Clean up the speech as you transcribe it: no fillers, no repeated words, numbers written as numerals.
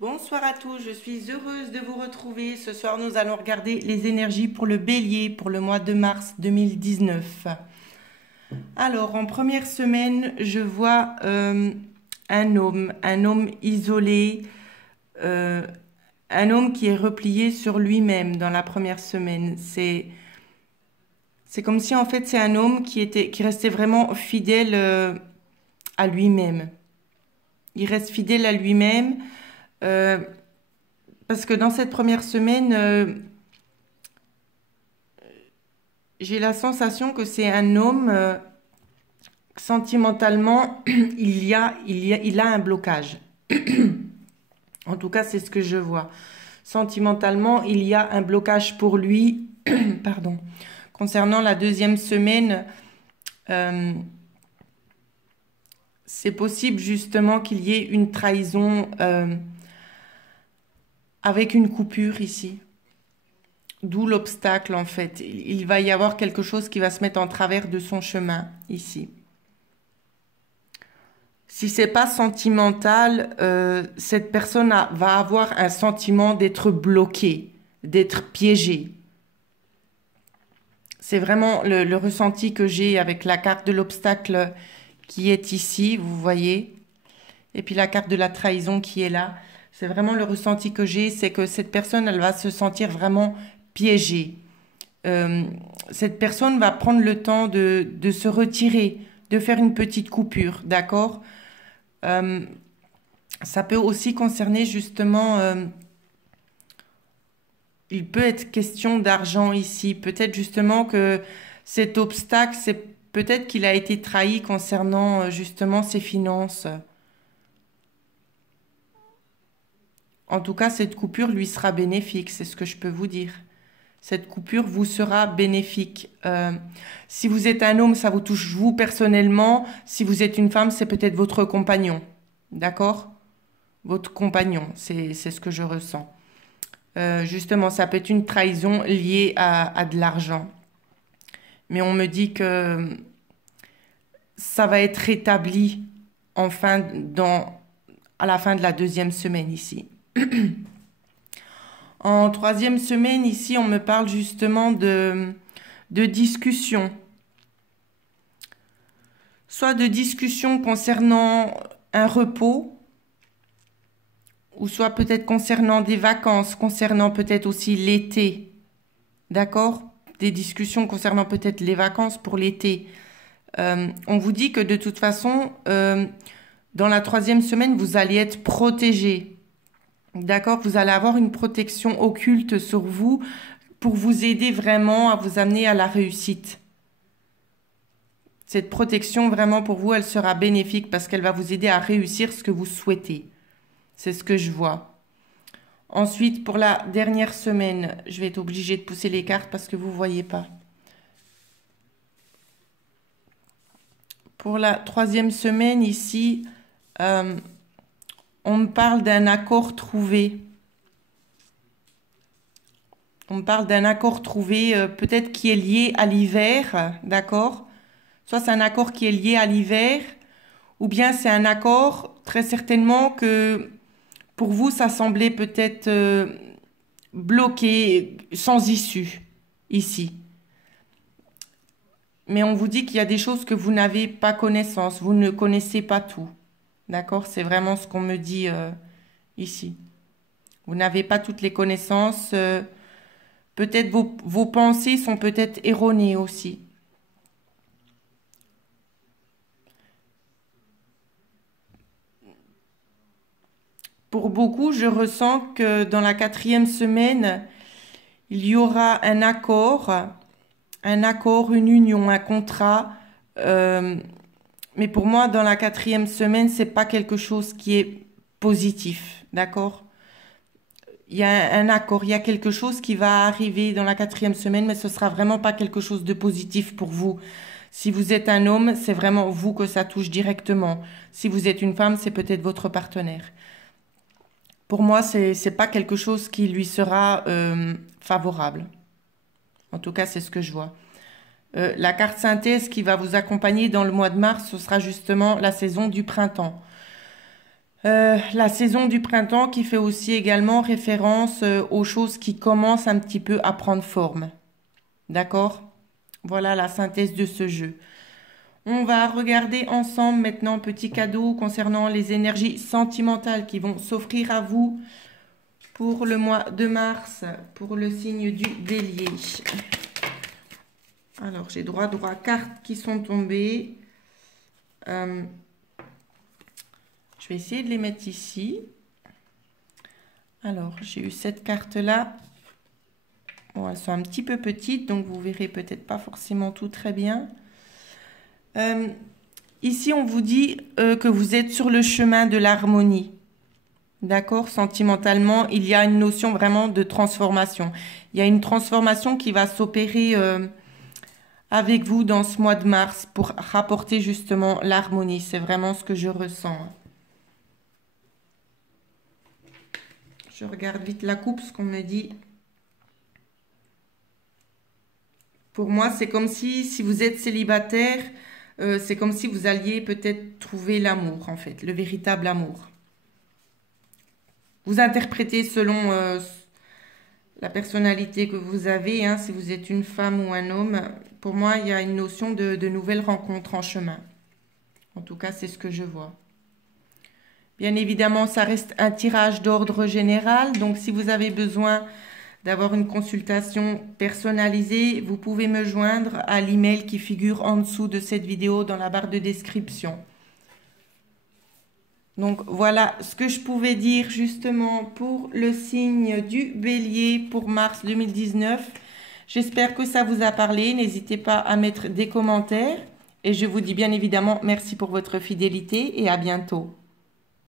Bonsoir à tous, je suis heureuse de vous retrouver. Ce soir, nous allons regarder les énergies pour le bélier pour le mois de mars 2019. Alors, en première semaine, je vois un homme isolé, euh, un homme qui est replié sur lui-même dans la première semaine. C'est comme si en fait c'est un homme qui restait vraiment fidèle à lui-même. Il reste fidèle à lui-même. euh, Parce que dans cette première semaine, j'ai la sensation que c'est un homme, sentimentalement, il a un blocage. En tout cas, c'est ce que je vois. Sentimentalement, il y a un blocage pour lui. Pardon. Concernant la deuxième semaine, euh, c'est possible justement qu'il y ait une trahison avec une coupure ici. D'où l'obstacle en fait. Il va y avoir quelque chose qui va se mettre en travers de son chemin ici. Si c'est pas sentimental, cette personne va avoir un sentiment d'être bloquée, d'être piégée. C'est vraiment le ressenti que j'ai avec la carte de l'obstacle qui est ici, vous voyez, et puis la carte de la trahison qui est là. C'est vraiment le ressenti que j'ai, c'est que cette personne, elle va se sentir vraiment piégée. Euh, cette personne va prendre le temps de se retirer, de faire une petite coupure, d'accord? Euh, Ça peut aussi concerner justement, il peut être question d'argent ici. Peut-être justement que cet obstacle, c'est peut-être qu'il a été trahi concernant justement ses finances. En tout cas, cette coupure lui sera bénéfique, c'est ce que je peux vous dire. Cette coupure vous sera bénéfique. Si vous êtes un homme, ça vous touche vous personnellement. Si vous êtes une femme, c'est peut-être votre compagnon. D'accord? Votre compagnon, c'est ce que je ressens. Justement, ça peut être une trahison liée à de l'argent. Mais on me dit que ça va être rétabli à la fin de la deuxième semaine ici. En troisième semaine, ici, on me parle justement de discussion. Soit de discussion concernant un repos, ou soit peut-être concernant des vacances, concernant peut-être aussi l'été. D'accord? Des discussions concernant peut-être les vacances pour l'été. On vous dit que de toute façon, dans la troisième semaine, vous allez être protégé. D'accord? Vous allez avoir une protection occulte sur vous pour vous aider vraiment à vous amener à la réussite. Cette protection, vraiment pour vous, elle sera bénéfique parce qu'elle va vous aider à réussir ce que vous souhaitez. C'est ce que je vois. Ensuite, pour la dernière semaine, je vais être obligée de pousser les cartes parce que vous ne voyez pas. Pour la troisième semaine, ici, on me parle d'un accord trouvé. On me parle d'un accord trouvé, peut-être qui est lié à l'hiver, d'accord? Soit c'est un accord qui est lié à l'hiver, ou bien c'est un accord, très certainement, que pour vous, ça semblait peut-être bloqué, sans issue, ici. Mais on vous dit qu'il y a des choses que vous n'avez pas connaissance, vous ne connaissez pas tout. D'accord? C'est vraiment ce qu'on me dit ici. Vous n'avez pas toutes les connaissances. Peut-être vos pensées sont peut-être erronées aussi. Pour beaucoup, je ressens que dans la quatrième semaine, il y aura un accord, une union, un contrat. euh, mais pour moi, dans la quatrième semaine, c'est pas quelque chose qui est positif, d'accord? Il y a un accord, il y a quelque chose qui va arriver dans la quatrième semaine, mais ce sera vraiment pas quelque chose de positif pour vous. Si vous êtes un homme, c'est vraiment vous que ça touche directement. Si vous êtes une femme, c'est peut-être votre partenaire. Pour moi, c'est pas quelque chose qui lui sera favorable. En tout cas, c'est ce que je vois. La carte synthèse qui va vous accompagner dans le mois de mars, ce sera justement la saison du printemps. La saison du printemps qui fait aussi également référence aux choses qui commencent un petit peu à prendre forme. D'accord? Voilà la synthèse de ce jeu. On va regarder ensemble maintenant petit cadeau concernant les énergies sentimentales qui vont s'offrir à vous pour le mois de mars, pour le signe du Bélier. Alors, j'ai droit cartes qui sont tombées. Je vais essayer de les mettre ici. Alors, j'ai eu cette carte-là. Bon, elles sont un petit peu petites, donc vous verrez peut-être pas forcément tout très bien. Ici, on vous dit que vous êtes sur le chemin de l'harmonie. D'accord? Sentimentalement, il y a une notion vraiment de transformation. Il y a une transformation qui va s'opérer avec vous dans ce mois de mars pour rapporter justement l'harmonie. C'est vraiment ce que je ressens. Je regarde vite la coupe, ce qu'on me dit. Pour moi, c'est comme si vous êtes célibataire, c'est comme si vous alliez peut-être trouver l'amour, en fait, le véritable amour. Vous interprétez selon la personnalité que vous avez, hein, si vous êtes une femme ou un homme. Pour moi, il y a une notion de nouvelles rencontres en chemin. En tout cas, c'est ce que je vois. Bien évidemment, ça reste un tirage d'ordre général. Donc, si vous avez besoin d'avoir une consultation personnalisée, vous pouvez me joindre à l'email qui figure en dessous de cette vidéo dans la barre de description. Donc voilà ce que je pouvais dire justement pour le signe du Bélier pour mars 2019. J'espère que ça vous a parlé. N'hésitez pas à mettre des commentaires. Et je vous dis bien évidemment merci pour votre fidélité et à bientôt.